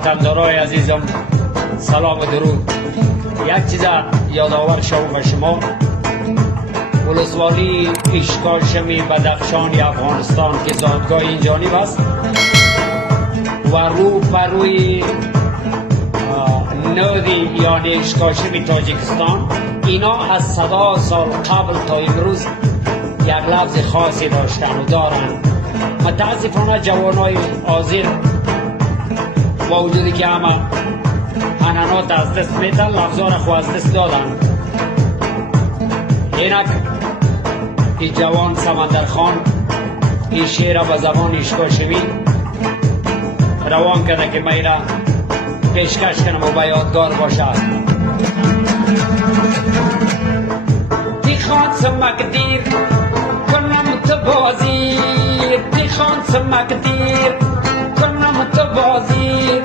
وطندارای عزیزم سلام و درود. یک چیز یادآور شما به شما، ولسوالی اشکاشمی بدخشان افغانستان که زادگاه این جانب است و رو پروی نودی یعنی اشکاشمی تاجیکستان، اینا از 100 سال قبل تا امروز یک لفظ خاصی داشتن و دارن. متاسفانه جوانای حاضر با وجودی که همه انانات از دست میتن، لفظا را خو از دست دادن. اینک این جوان سمندر خان این شعر به زبان اشکاشمی روان کرده که میره پیشکش کنم و به یادگار باشد. تیخان سمک دیر کنم تو بازیر، تیخان سمک دیر کنم تو بازیر،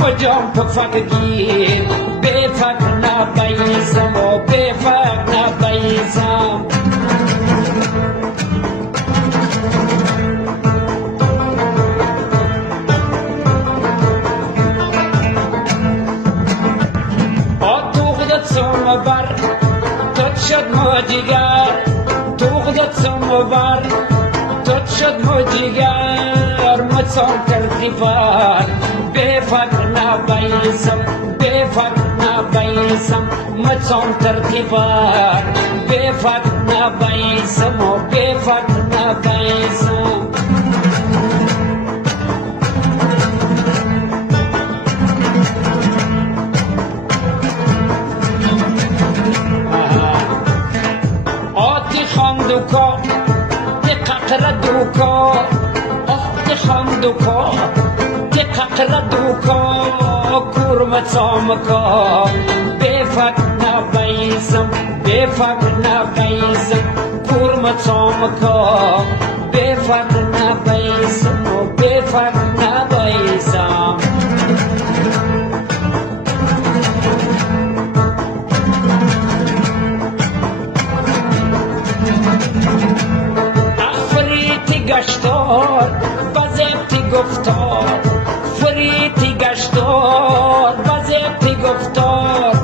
مجام تو فکر گیر، بے فکر نبایزم و بے فکر نبایزم. بر تو شد مجیگر، تو خودت سم بر تو شد مجیگر، مچان کردی بر بے فکر نبایزم، بے فکر نبایزم، مچان کردی بر بے فکر نبایزم و بے فکر نبایزم. دوکا تی ققر دوکا، تی خان دوکا تی ققر دوکا، کورم چامکا بے فکر نبایزم، بے فکر نبایزم، کورم چامکا بے فکر نبایزم و بے فکر نبایزم. گشتار بزبطی گفتار، فریتی گشتار بزبطی گفتار،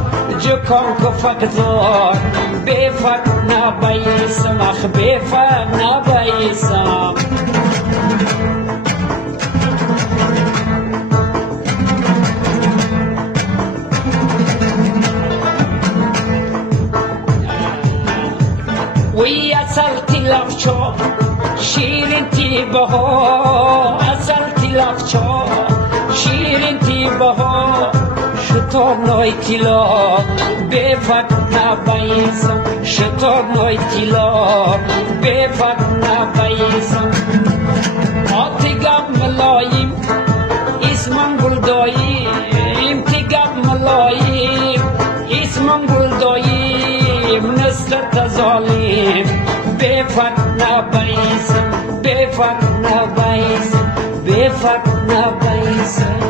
جکان که فکرزار بے فکر نبایزم، اخ بے فکر نبایزم. وی اصل تلافچا شیرین تی بها، اصل تلافچا شیرین تی بها، شتاب نای تیلا بے فکر نبایزم، شتاب نای تیلا بے فکر نبایزم. آتی گب ملایم اسمم گلداییم، تی گب ملایم اسمم گلداییم، نستر تزالیم بے فکر نبایزم، بے فکر نبایزم، بے فکر نبایزم.